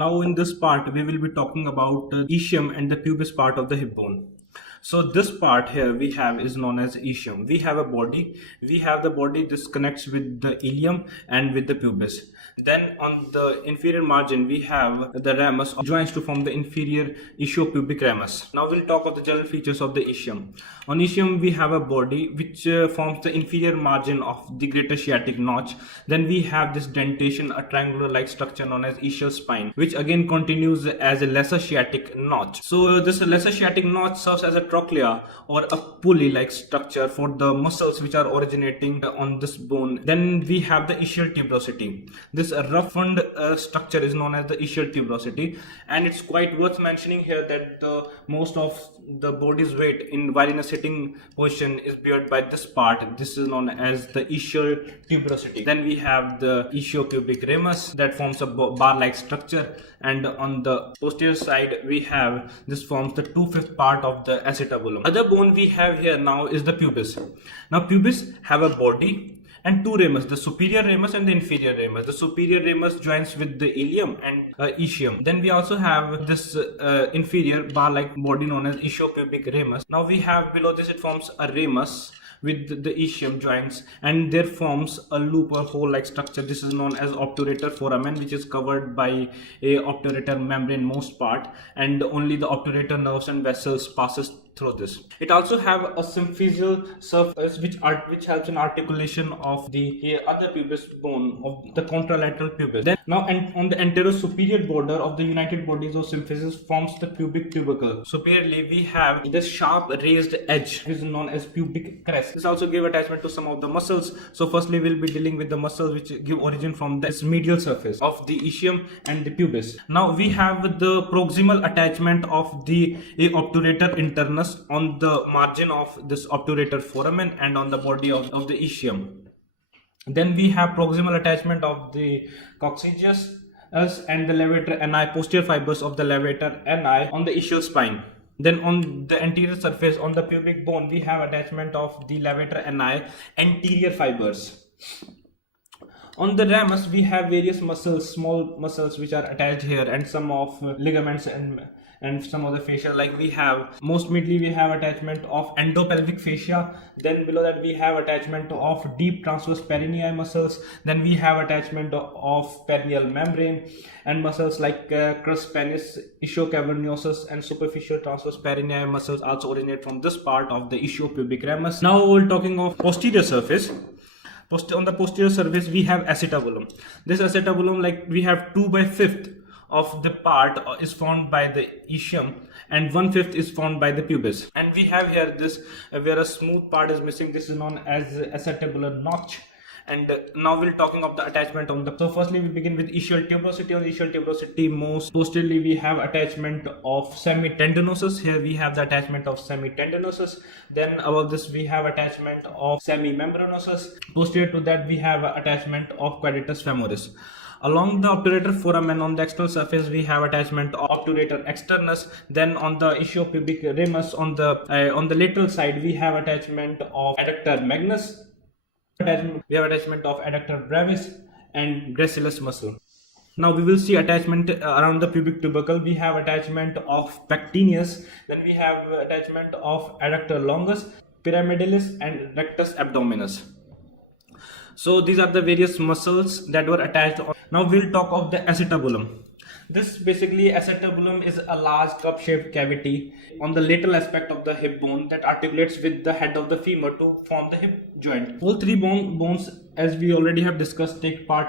Now in this part we will be talking about ischium and the pubis part of the hip bone. So this part here we have is known as ischium. We have a body. We have the body. This connects with the ilium and with the pubis. Then on the inferior margin we have the ramus joins to form the inferior ischiopubic ramus. Now we'll talk of the general features of the ischium. On ischium we have a body which forms the inferior margin of the greater sciatic notch. Then we have this dentation, a triangular like structure known as ischial spine, which again continues as a lesser sciatic notch. So this lesser sciatic notch serves as a trochlea or a pulley like structure for the muscles which are originating on this bone. Then we have the ischial tuberosity. This roughened structure is known as the ischial tuberosity, and it's quite worth mentioning here that the most of the body's weight while in a sitting position is beared by this part. This is known as the ischial tuberosity. Then we have the ischiopubic ramus that forms a bar-like structure, and on the posterior side we have this forms the 2/5 part of the acetabulum. Other bone we have here now is the pubis. Now pubis have a body and two ramus, the superior ramus and the inferior ramus. The superior ramus joins with the ilium and ischium. Then we also have this inferior bar-like body known as ischiopubic ramus. Now we have below this, it forms a ramus with the ischium joints, and there forms a loop or hole like structure. This is known as obturator foramen, which is covered by a obturator membrane most part, and only the obturator nerves and vessels passes through this. It also have a symphysial surface which helps in articulation of the other pubis bone of the contralateral pubis. Then now and on the anterior superior border of the united bodies of symphysis forms the pubic tubercle. Superiorly we have this sharp raised edge which is known as pubic crest. This also give attachment to some of the muscles. So firstly we'll be dealing with the muscles which give origin from this medial surface of the ischium and the pubis. Now we have the proximal attachment of the obturator internus on the margin of this obturator foramen and on the body of the ischium. Then we have proximal attachment of the coccygeus and the levator ani, posterior fibers of the levator ani on the ischial spine. Then on the anterior surface on the pubic bone we have attachment of the levator ani anterior fibers. On the ramus we have various muscles, small muscles which are attached here, and some of ligaments and some of the fascia. Like we have most midly we have attachment of endopelvic fascia. Then below that we have attachment of deep transverse perineal muscles. Then we have attachment of perineal membrane, and muscles like crus penis, ischiocavernosus and superficial transverse perineal muscles also originate from this part of the ischiopubic ramus. Now we're talking of posterior surface. On the posterior surface we have acetabulum. This acetabulum, like we have 2/5 of the part is formed by the ischium and 1/5 is formed by the pubis. And we have here this where a smooth part is missing. This is known as acetabular notch. And now we're talking of the attachment on the. So firstly we begin with ischial tuberosity. On the ischial tuberosity most posteriorly we have attachment of semitendinosus. Here we have the attachment of semitendinosus. Then above this we have attachment of semimembranosus. Posterior to that we have attachment of quadratus femoris. Along the obturator foramen on the external surface we have attachment of obturator externus. Then on the ischiopubic ramus on the lateral side we have attachment of adductor magnus. We have attachment of adductor brevis and gracilis muscle. Now we will see attachment around the pubic tubercle. We have attachment of pectineus. Then we have attachment of adductor longus, pyramidalis and rectus abdominis. So these are the various muscles that were attached. Now we'll talk of the acetabulum. This basically acetabulum is a large cup-shaped cavity on the lateral aspect of the hip bone that articulates with the head of the femur to form the hip joint. All three bones, as we already have discussed, take part in